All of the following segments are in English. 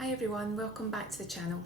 Hi everyone, welcome back to the channel.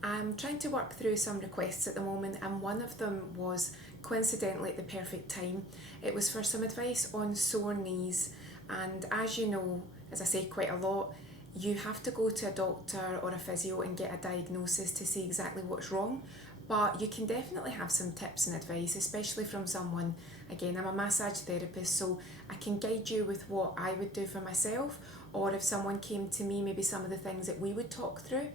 I'm trying to work through some requests at the moment, and one of them was coincidentally at the perfect time. It was for some advice on sore knees, and as you know, as I say quite a lot, you have to go to a doctor or a physio and get a diagnosis to see exactly what's wrong. But you can definitely have some tips and advice, especially from someone. Again, I'm a massage therapist, so I can guide you with what I would do for myself, or if someone came to me, maybe some of the things that we would talk through.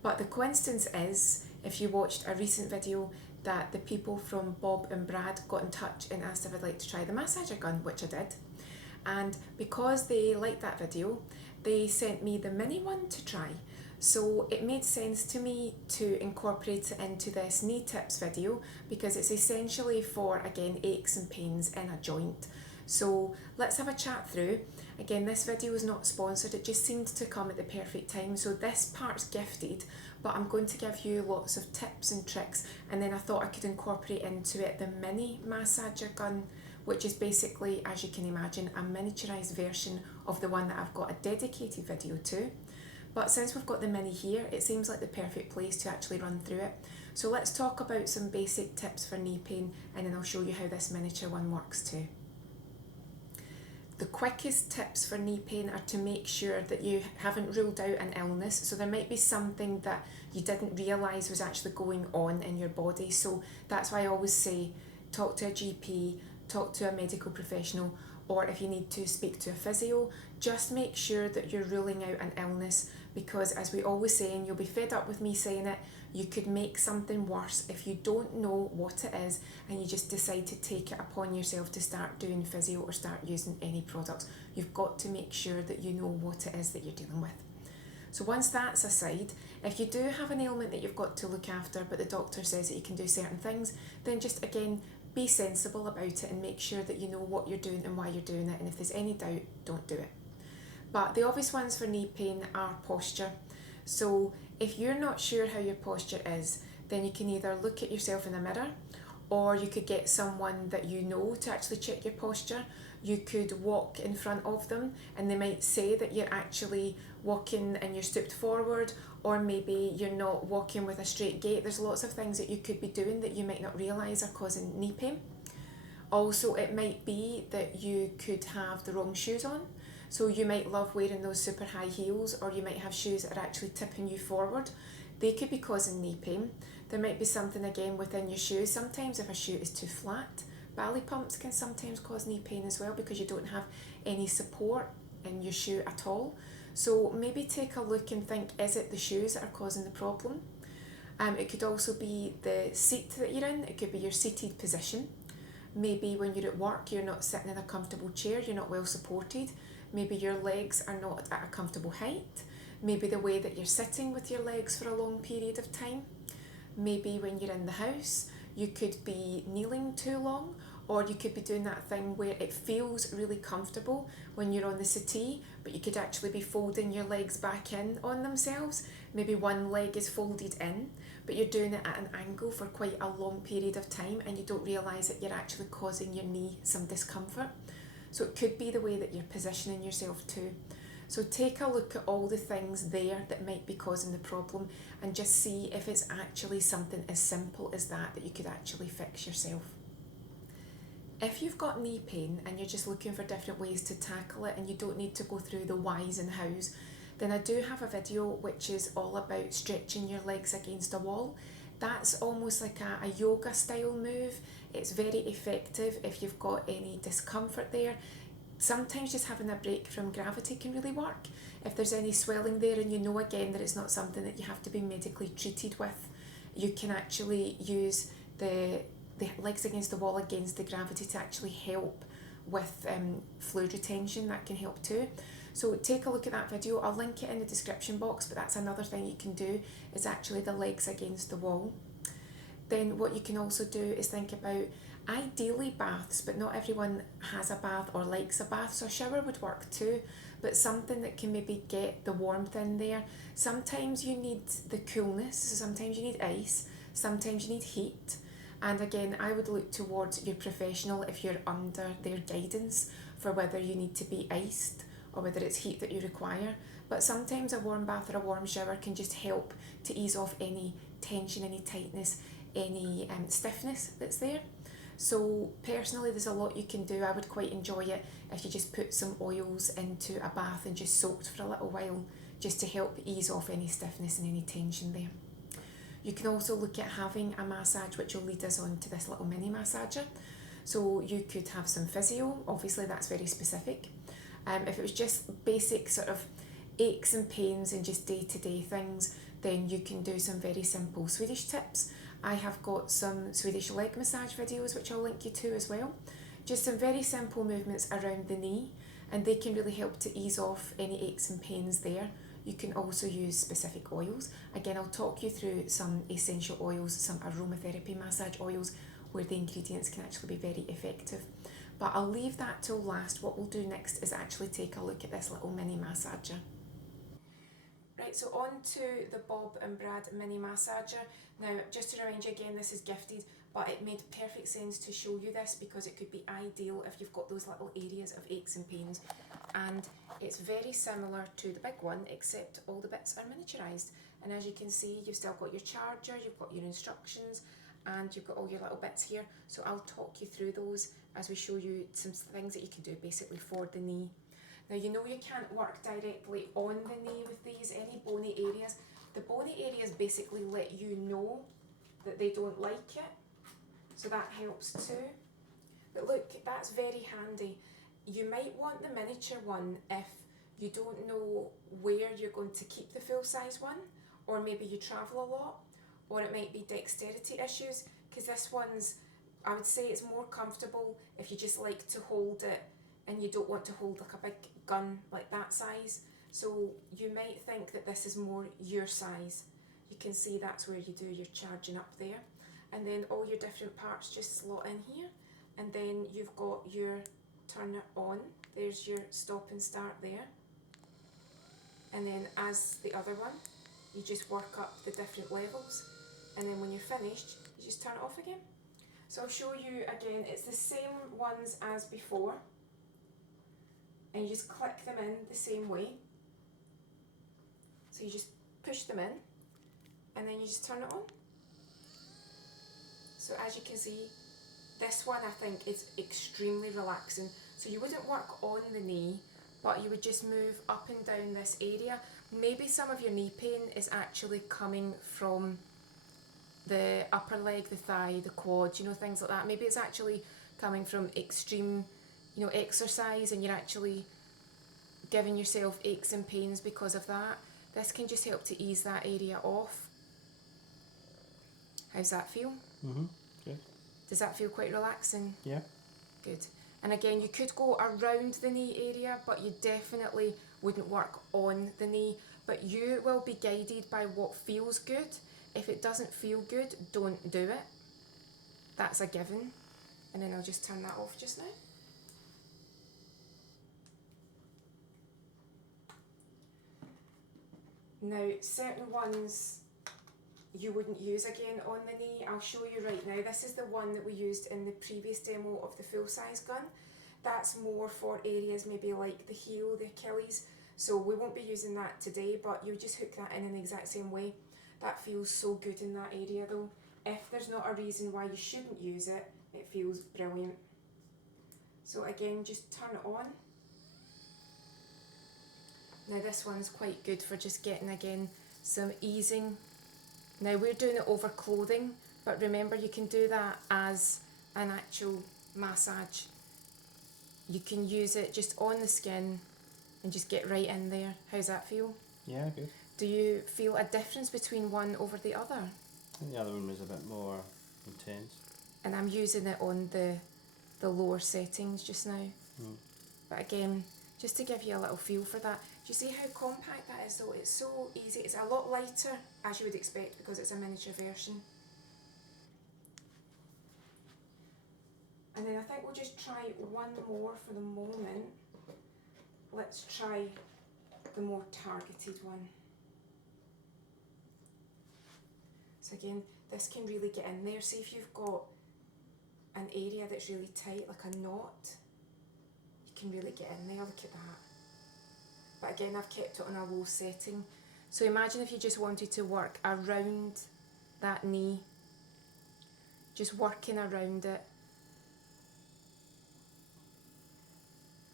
But the coincidence is, if you watched a recent video, that the people from Bob and Brad got in touch and asked if I'd like to try the massager gun, which I did. And because they liked that video, they sent me the mini one to try. So it made sense to me to incorporate it into this knee tips video because it's essentially for, again, aches and pains in a joint. So let's have a chat through. Again, this video is not sponsored, it just seemed to come at the perfect time. So this part's gifted, but I'm going to give you lots of tips and tricks, and then I thought I could incorporate into it the mini massager gun, which is basically, as you can imagine, a miniaturized version of the one that I've got a dedicated video to. But since we've got the mini here, it seems like the perfect place to actually run through it. So let's talk about some basic tips for knee pain, and then I'll show you how this miniature one works too. The quickest tips for knee pain are to make sure that you haven't ruled out an illness. So there might be something that you didn't realise was actually going on in your body. So that's why I always say talk to a GP, talk to a medical professional, or if you need to speak to a physio, just make sure that you're ruling out an illness, because as we always say, and you'll be fed up with me saying it, you could make something worse if you don't know what it is and you just decide to take it upon yourself to start doing physio or start using any products. You've got to make sure that you know what it is that you're dealing with. So once that's aside, if you do have an ailment that you've got to look after but the doctor says that you can do certain things, then just again be sensible about it and make sure that you know what you're doing and why you're doing it, and if there's any doubt, don't do it. But the obvious ones for knee pain are posture. So if you're not sure how your posture is, then you can either look at yourself in a mirror, or you could get someone that you know to actually check your posture. You could walk in front of them and they might say that you're actually walking and you're stooped forward, or maybe you're not walking with a straight gait. There's lots of things that you could be doing that you might not realise are causing knee pain. Also, it might be that you could have the wrong shoes on. So you might love wearing those super high heels, or you might have shoes that are actually tipping you forward. They could be causing knee pain. There might be something again within your shoes. Sometimes if a shoe is too flat, ballet pumps can sometimes cause knee pain as well because you don't have any support in your shoe at all. So maybe take a look and think, is it the shoes that are causing the problem? It could also be the seat that you're in. It could be your seated position. Maybe when you're at work, you're not sitting in a comfortable chair, you're not well supported. Maybe your legs are not at a comfortable height. Maybe the way that you're sitting with your legs for a long period of time. Maybe when you're in the house, you could be kneeling too long, or you could be doing that thing where it feels really comfortable when you're on the settee, but you could actually be folding your legs back in on themselves. Maybe one leg is folded in, but you're doing it at an angle for quite a long period of time and you don't realise that you're actually causing your knee some discomfort. So it could be the way that you're positioning yourself too. So take a look at all the things there that might be causing the problem and just see if it's actually something as simple as that you could actually fix yourself. If you've got knee pain and you're just looking for different ways to tackle it and you don't need to go through the whys and hows, then I do have a video which is all about stretching your legs against a wall. That's almost like a yoga style move. It's very effective if you've got any discomfort there. Sometimes just having a break from gravity can really work. If there's any swelling there and you know again that it's not something that you have to be medically treated with, you can actually use the legs against the wall against the gravity to actually help with fluid retention. That can help too. So take a look at that video. I'll link it in the description box, but that's another thing you can do, is actually the legs against the wall. Then what you can also do is think about ideally baths, but not everyone has a bath or likes a bath, so a shower would work too, but something that can maybe get the warmth in there. Sometimes you need the coolness, so sometimes you need ice, sometimes you need heat. And again, I would look towards your professional if you're under their guidance for whether you need to be iced or whether it's heat that you require. but sometimes a warm bath or a warm shower can just help to ease off any tension, any tightness, any stiffness that's there. So personally, there's a lot you can do. I would quite enjoy it if you just put some oils into a bath and just soaked for a little while, just to help ease off any stiffness and any tension there. You can also look at having a massage, which will lead us on to this little mini massager. So you could have some physio, obviously that's very specific. If it was just basic sort of aches and pains and just day-to-day things, then you can do some very simple Swedish tips. I have got some Swedish leg massage videos which I'll link you to as well. Just some very simple movements around the knee, and they can really help to ease off any aches and pains there. You can also use specific oils. Again, I'll talk you through some essential oils, some aromatherapy massage oils, where the ingredients can actually be very effective. But I'll leave that till last. What we'll do next is actually take a look at this little mini massager. Right, so on to the Bob and Brad mini massager. Now, just to remind you again, this is gifted, but it made perfect sense to show you this because it could be ideal if you've got those little areas of aches and pains. And it's very similar to the big one, except all the bits are miniaturised. And as you can see, you've still got your charger, you've got your instructions, and you've got all your little bits here. So I'll talk you through those as we show you some things that you can do basically for the knee. Now, you know you can't work directly on the knee with these, any bony areas. The bony areas basically let you know that they don't like it, so that helps too. But look, that's very handy. You might want the miniature one if you don't know where you're going to keep the full-size one, or maybe you travel a lot, or it might be dexterity issues, because this one's, I would say it's more comfortable if you just like to hold it and you don't want to hold like a big gun like that size. So you might think that this is more your size. You can see that's where you do your charging up there. And then all your different parts just slot in here. And then you've got your turn it on. There's your stop and start there. And then as the other one, you just work up the different levels. And then when you're finished, you just turn it off again. So I'll show you again, it's the same ones as before. And you just click them in the same way. So you just push them in, and then you just turn it on. So as you can see, this one I think is extremely relaxing. So you wouldn't work on the knee, but you would just move up and down this area. Maybe some of your knee pain is actually coming from the upper leg, the thigh, the quad, you know, things like that. Maybe it's actually coming from extreme, you know, exercise, and you're actually giving yourself aches and pains because of that. This can just help to ease that area off. How's that feel? Good. Does that feel quite relaxing? Yeah. Good. And again, you could go around the knee area, but you definitely wouldn't work on the knee. But you will be guided by what feels good. If it doesn't feel good, don't do it. That's a given. And then I'll just turn that off just now. Now, certain ones you wouldn't use again on the knee. I'll show you right now. This is the one that we used in the previous demo of the full-size gun. That's more for areas maybe like the heel, the Achilles. So we won't be using that today, but you just hook that in the exact same way. That feels so good in that area though. If there's not a reason why you shouldn't use it, it feels brilliant. So again, just turn it on. Now this one's quite good for just getting, again, some easing. Now we're doing it over clothing, but remember you can do that as an actual massage. You can use it just on the skin and just get right in there. How's that feel? Yeah, good. Do you feel a difference between one over the other? I think the other one was a bit more intense. And I'm using it on the lower settings just now. But again, just to give you a little feel for that. Do you see how compact that is though? It's so easy. It's a lot lighter, as you would expect, because it's a miniature version. And then I think we'll just try one more for the moment. Let's try the more targeted one. So again, this can really get in there. See if you've got an area that's really tight, like a knot, you can really get in there. Look at that. but again I've kept it on a low setting. So imagine if you just wanted to work around that knee, just working around it.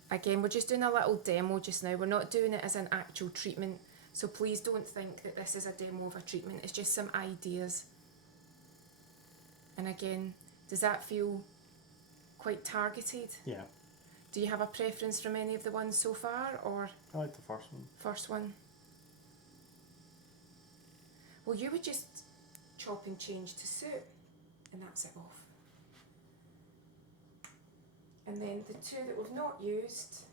Again, we're just doing a little demo just now, we're not doing it as an actual treatment, so please don't think that this is a demo of a treatment, it's just some ideas. And again, does that feel quite targeted? Yeah. Do you have a preference from any of the ones so far, or I like the first one. first one? Well, you would just chop and change to suit, and that's it off. And then the two that we've not used,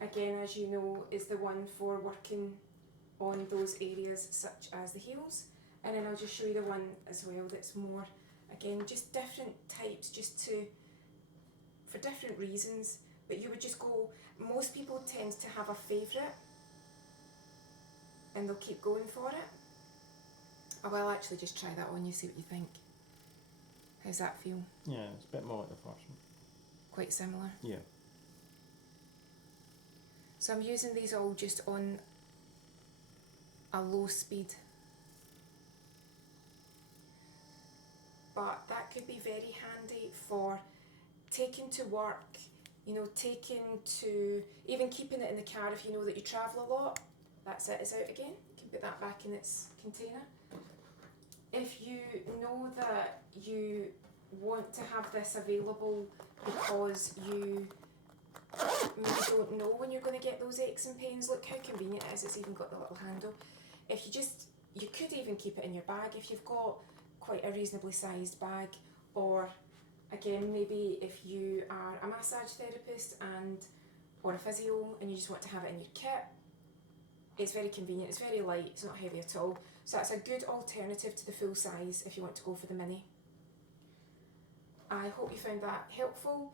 again, as you know, is the one for working on those areas such as the heels. And then I'll just show you the one as well that's more, again, just different types, for different reasons. But you would just go, most people tend to have a favourite and they'll keep going for it. I will actually just try that on you, see what you think. How's that feel? Yeah, it's a bit more like the first one. Quite similar. Yeah. So I'm using these all just on a low speed. But that could be very handy for taking to work, you know, taking to, even keeping it in the car if you know that you travel a lot. That's it, it's out again. You can put that back in its container. If you know that you want to have this available because you maybe don't know when you're going to get those aches and pains, look how convenient it is, it's even got the little handle. If you could even keep it in your bag if you've got quite a reasonably sized bag, or again, maybe if you are a massage therapist or a physio and you just want to have it in your kit, it's very convenient, it's very light, it's not heavy at all. So that's a good alternative to the full size if you want to go for the mini. I hope you found that helpful.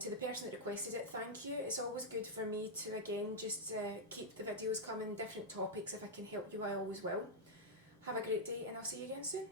To the person that requested it, thank you. It's always good for me to, again, just keep the videos coming, different topics. If I can help you, I always will. Have a great day and I'll see you again soon.